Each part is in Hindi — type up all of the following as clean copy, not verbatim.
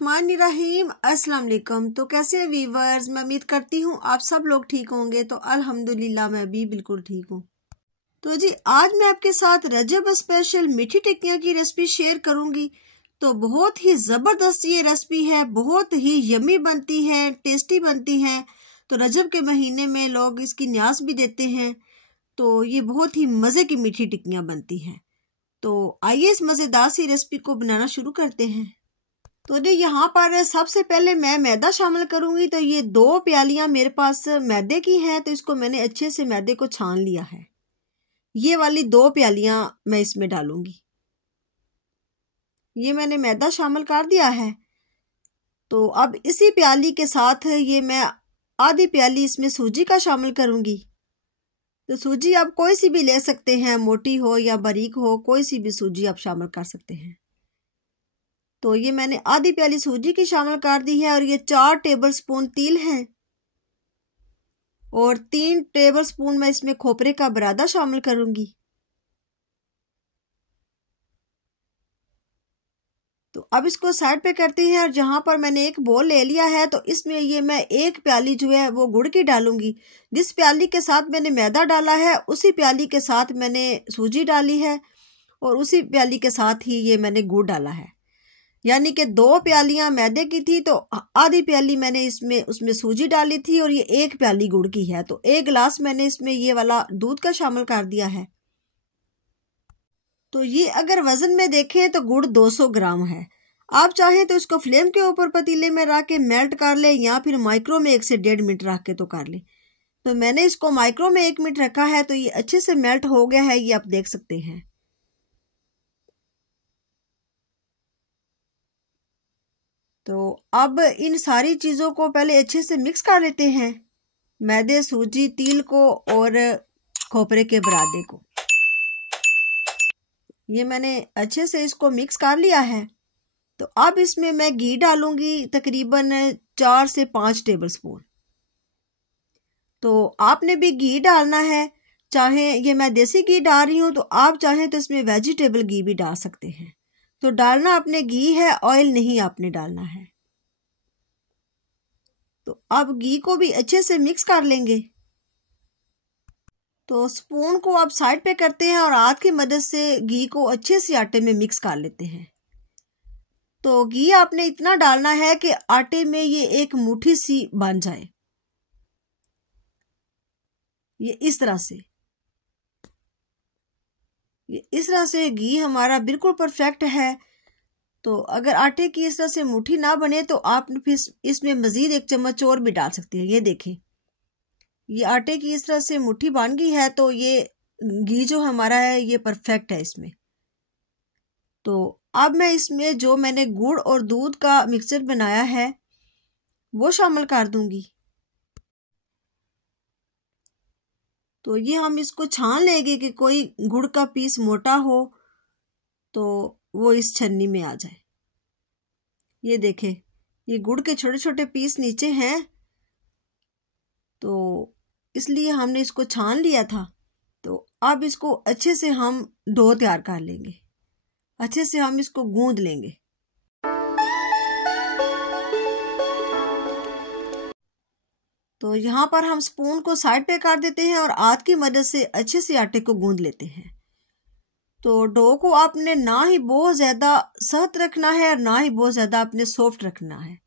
बिस्मिल्लाहिर्रहमानिर्रहीम। अस्सलाम वालेकुम। तो कैसे हैं वीवर्स, मैं उम्मीद करती हूँ आप सब लोग ठीक होंगे। तो अल्हम्दुलिल्लाह मैं भी बिल्कुल ठीक हूँ। तो जी आज मैं आपके साथ रजब स्पेशल मीठी टिक्कियाँ की रेसिपी शेयर करूँगी। तो बहुत ही ज़बरदस्त ये रेसिपी है, बहुत ही यमी बनती है, टेस्टी बनती है। तो रजब के महीने में लोग इसकी न्याज भी देते हैं। तो ये बहुत ही मज़े की मीठी टिक्कियाँ बनती हैं। तो आइए इस मज़ेदार सी रेसिपी को बनाना शुरू करते हैं। तो जी यहाँ पर सबसे पहले मैं मैदा शामिल करूँगी। तो ये 2 प्यालियाँ मेरे पास मैदे की हैं। तो इसको मैंने अच्छे से मैदे को छान लिया है। ये वाली 2 प्यालियाँ मैं इसमें डालूँगी। ये मैंने मैदा शामिल कर दिया है। तो अब इसी प्याली के साथ ये मैं आधी प्याली इसमें सूजी का शामिल करूँगी। तो सूजी आप कोई सी भी ले सकते हैं, मोटी हो या बारीक हो, कोई सी भी सूजी आप शामिल कर सकते हैं। तो ये मैंने आधी प्याली सूजी की शामिल कर दी है। और ये 4 टेबलस्पून तिल हैं और 3 टेबलस्पून मैं इसमें खोपरे का बरादा शामिल करूंगी। तो अब इसको साइड पे करते हैं। और जहां पर मैंने एक बोल ले लिया है तो इसमें ये मैं 1 प्याली जो है वो गुड़ की डालूंगी। जिस प्याली के साथ मैंने मैदा डाला है उसी प्याली के साथ मैंने सूजी डाली है और उसी प्याली के साथ ही ये मैंने गुड़ डाला है। यानी कि 2 प्यालियां मैदे की थी तो आधी प्याली मैंने उसमें सूजी डाली थी और ये 1 प्याली गुड़ की है। तो 1 गिलास मैंने इसमें ये वाला दूध का शामिल कर दिया है। तो ये अगर वजन में देखें तो गुड़ 200 ग्राम है। आप चाहें तो इसको फ्लेम के ऊपर पतीले में रख के मेल्ट कर ले या फिर माइक्रो में 1 से 1.5 मिनट रख के तो कर ले। तो मैंने इसको माइक्रो में 1 मिनट रखा है। तो ये अच्छे से मेल्ट हो गया है, ये आप देख सकते हैं। तो अब इन सारी चीज़ों को पहले अच्छे से मिक्स कर लेते हैं, मैदे, सूजी, तिल को और खोपरे के बरादे को। ये मैंने अच्छे से इसको मिक्स कर लिया है। तो अब इसमें मैं घी डालूंगी तकरीबन 4 से 5 टेबलस्पून। तो आपने भी घी डालना है, चाहे ये मैं देसी घी डाल रही हूँ तो आप चाहें तो इसमें वेजिटेबल घी भी डाल सकते हैं। तो डालना आपने घी है, ऑयल नहीं आपने डालना है। तो अब घी को भी अच्छे से मिक्स कर लेंगे। तो स्पून को आप साइड पे करते हैं और हाथ की मदद से घी को अच्छे से आटे में मिक्स कर लेते हैं। तो घी आपने इतना डालना है कि आटे में ये एक मुट्ठी सी बन जाए, ये इस तरह से घी हमारा बिल्कुल परफेक्ट है। तो अगर आटे की इस तरह से मुट्ठी ना बने तो आप फिर इसमें मज़ीद 1 चम्मच और भी डाल सकते हैं। ये देखें, ये आटे की इस तरह से मुट्ठी बन गई है। तो ये घी जो हमारा है ये परफेक्ट है इसमें। तो अब मैं इसमें जो मैंने गुड़ और दूध का मिक्सचर बनाया है वो शामिल कर दूंगी। तो ये हम इसको छान लेंगे कि कोई गुड़ का पीस मोटा हो तो वो इस छन्नी में आ जाए। ये देखें, ये गुड़ के छोटे छोटे पीस नीचे हैं तो इसलिए हमने इसको छान लिया था। तो अब इसको अच्छे से हम डो तैयार कर लेंगे, अच्छे से हम इसको गूंद लेंगे। तो यहाँ पर हम स्पून को साइड पे कर देते हैं और हाथ की मदद से अच्छे से आटे को गूंद लेते हैं। तो डो को आपने ना ही बहुत ज़्यादा सख्त रखना है और ना ही बहुत ज़्यादा आपने सॉफ्ट रखना है।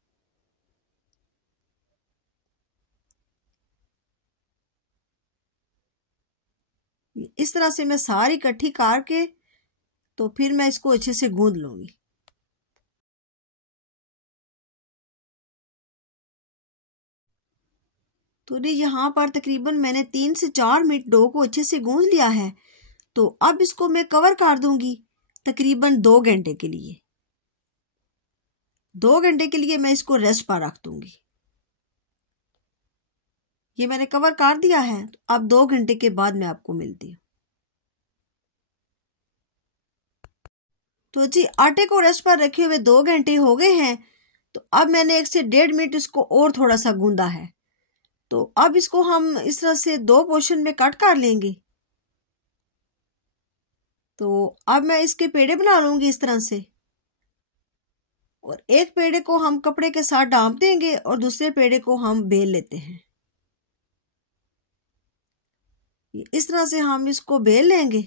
इस तरह से मैं सारी इकट्ठी करके तो फिर मैं इसको अच्छे से गूंद लूँगी। तो ये यहाँ पर तकरीबन मैंने 3 से 4 मिनट डो को अच्छे से गूंद लिया है। तो अब इसको मैं कवर कर दूंगी तकरीबन 2 घंटे के लिए। 2 घंटे के लिए मैं इसको रेस्ट पर रख दूंगी। ये मैंने कवर कर दिया है। अब 2 घंटे के बाद मैं आपको मिलती हूँ। तो जी आटे को रेस्ट पर रखे हुए 2 घंटे हो गए हैं। तो अब मैंने 1 से 1.5 मिनट इसको और थोड़ा सा गूंदा है। तो अब इसको हम इस तरह से 2 पोर्शन में कट कर लेंगे। तो अब मैं इसके पेड़े बना लूंगी इस तरह से। और एक पेड़े को हम कपड़े के साथ ढांप देंगे और दूसरे पेड़े को हम बेल लेते हैं। इस तरह से हम इसको बेल लेंगे।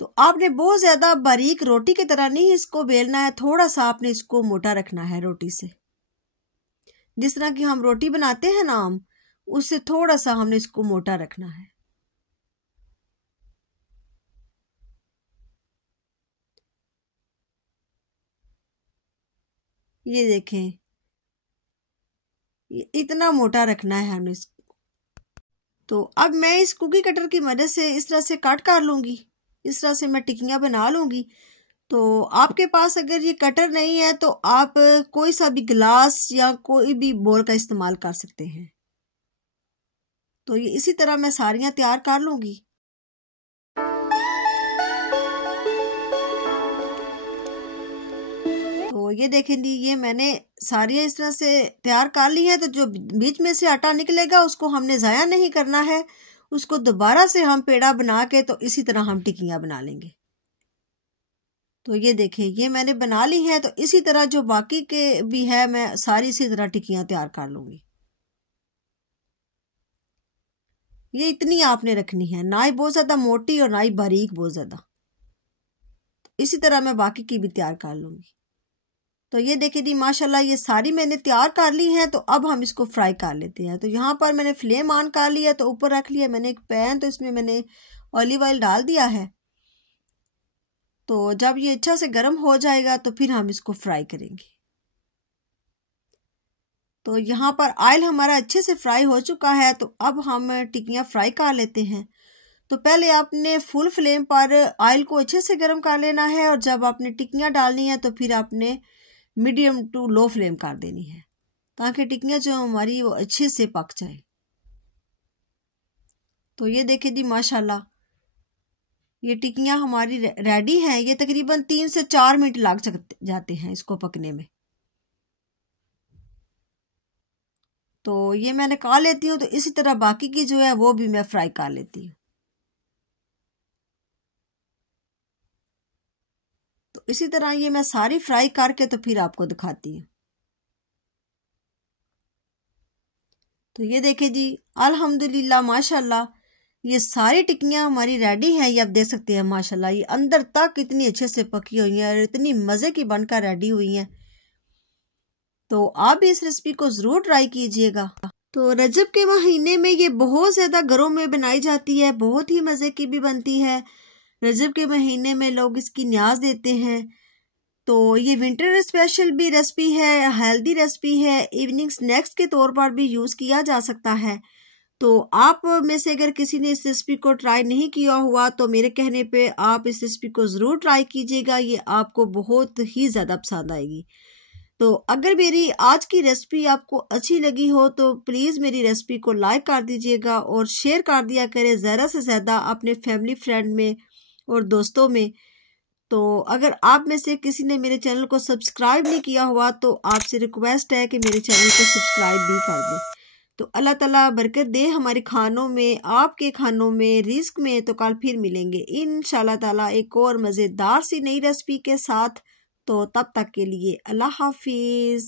तो आपने बहुत ज्यादा बारीक रोटी की तरह नहीं इसको बेलना है, थोड़ा सा आपने इसको मोटा रखना है रोटी से। जिस तरह की हम रोटी बनाते हैं ना आम, उससे थोड़ा सा हमने इसको मोटा रखना है। ये देखें, इतना मोटा रखना है हमने इसको। तो अब मैं इस कुकी कटर की मदद से इस तरह से काट कर लूंगी। इस तरह से मैं टिक्कियां बना लूंगी। तो आपके पास अगर ये कटर नहीं है तो आप कोई सा भी गिलास या कोई भी बोल का इस्तेमाल कर सकते हैं। तो ये इसी तरह मैं सारियां तैयार कर लूंगी। तो ये देखें जी, ये मैंने सारियां इस तरह से तैयार कर ली है। तो जो बीच में से आटा निकलेगा उसको हमने ज़ाया नहीं करना है, उसको दोबारा से हम पेड़ा बना के तो इसी तरह हम टिक्कियां बना लेंगे। तो ये देखें, ये मैंने बना ली है। तो इसी तरह जो बाकी के भी है मैं सारी इसी तरह टिक्कियां तैयार कर लूंगी। ये इतनी आपने रखनी है, ना ही बहुत ज़्यादा मोटी और ना ही बारीक बहुत ज़्यादा। इसी तरह मैं बाकी की भी तैयार कर लूंगी। तो ये देखिए जी, माशाल्लाह ये सारी मैंने तैयार कर ली है। तो अब हम इसको फ्राई कर लेते हैं। तो यहाँ पर मैंने फ्लेम ऑन कर लिया, तो ऊपर रख लिया मैंने एक पैन। तो इसमें मैंने ऑलिव ऑयल डाल दिया है। तो जब ये अच्छा से गर्म हो जाएगा तो फिर हम इसको फ्राई करेंगे। तो यहाँ पर ऑयल हमारा अच्छे से फ्राई हो चुका है। तो अब हम टिक्कियाँ फ्राई कर लेते हैं। तो पहले आपने फुल फ्लेम पर ऑयल को अच्छे से गर्म कर लेना है, और जब आपने टिक्कियाँ डालनी है तो फिर आपने मीडियम टू लो फ्लेम कर देनी है, ताकि टिक्कियाँ जो हमारी वो अच्छे से पक जाए। तो ये देखिए जी, माशाल्लाह ये टिक्कियाँ हमारी रेडी हैं। ये तकरीबन 3 से 4 मिनट लग जाते हैं इसको पकने में। तो ये मैं निकाल लेती हूँ। तो इसी तरह बाकी की जो है वो भी मैं फ्राई कर लेती हूँ। तो इसी तरह ये मैं सारी फ्राई करके तो फिर आपको दिखाती हूँ। तो ये देखे जी, अल्हम्दुलिल्लाह माशाल्लाह ये सारी टिक्कियाँ हमारी रेडी हैं। ये आप देख सकते हैं माशाल्लाह ये अंदर तक इतनी अच्छे से पकी हुई हैं और इतनी मज़े की बनकर रेडी हुई हैं। तो आप भी इस रेसिपी को ज़रूर ट्राई कीजिएगा। तो रजब के महीने में ये बहुत ज़्यादा घरों में बनाई जाती है, बहुत ही मज़े की भी बनती है। रजब के महीने में लोग इसकी न्याज देते हैं। तो ये विंटर स्पेशल भी रेसिपी है, हेल्दी रेसिपी है, इवनिंग स्नैक्स के तौर पर भी यूज़ किया जा सकता है। तो आप में से अगर किसी ने इस रेसिपी को ट्राई नहीं किया हुआ तो मेरे कहने पे आप इस रेसिपी को ज़रूर ट्राई कीजिएगा। ये आपको बहुत ही ज़्यादा पसंद आएगी। तो अगर मेरी आज की रेसिपी आपको अच्छी लगी हो तो प्लीज़ मेरी रेसिपी को लाइक कर दीजिएगा और शेयर कर दिया करें ज़्यादा से ज़्यादा अपने फैमिली फ्रेंड में और दोस्तों में। तो अगर आप में से किसी ने मेरे चैनल को सब्सक्राइब नहीं किया हुआ तो आपसे रिक्वेस्ट है कि मेरे चैनल को सब्सक्राइब भी कर दें। तो अल्लाह ताला बरकत दे हमारे खानों में, आपके खानों में, रिस्क में। तो कल फिर मिलेंगे इंशाल्लाह ताला एक और मज़ेदार सी नई रेसिपी के साथ। तो तब तक के लिए अल्लाह हाफिज़।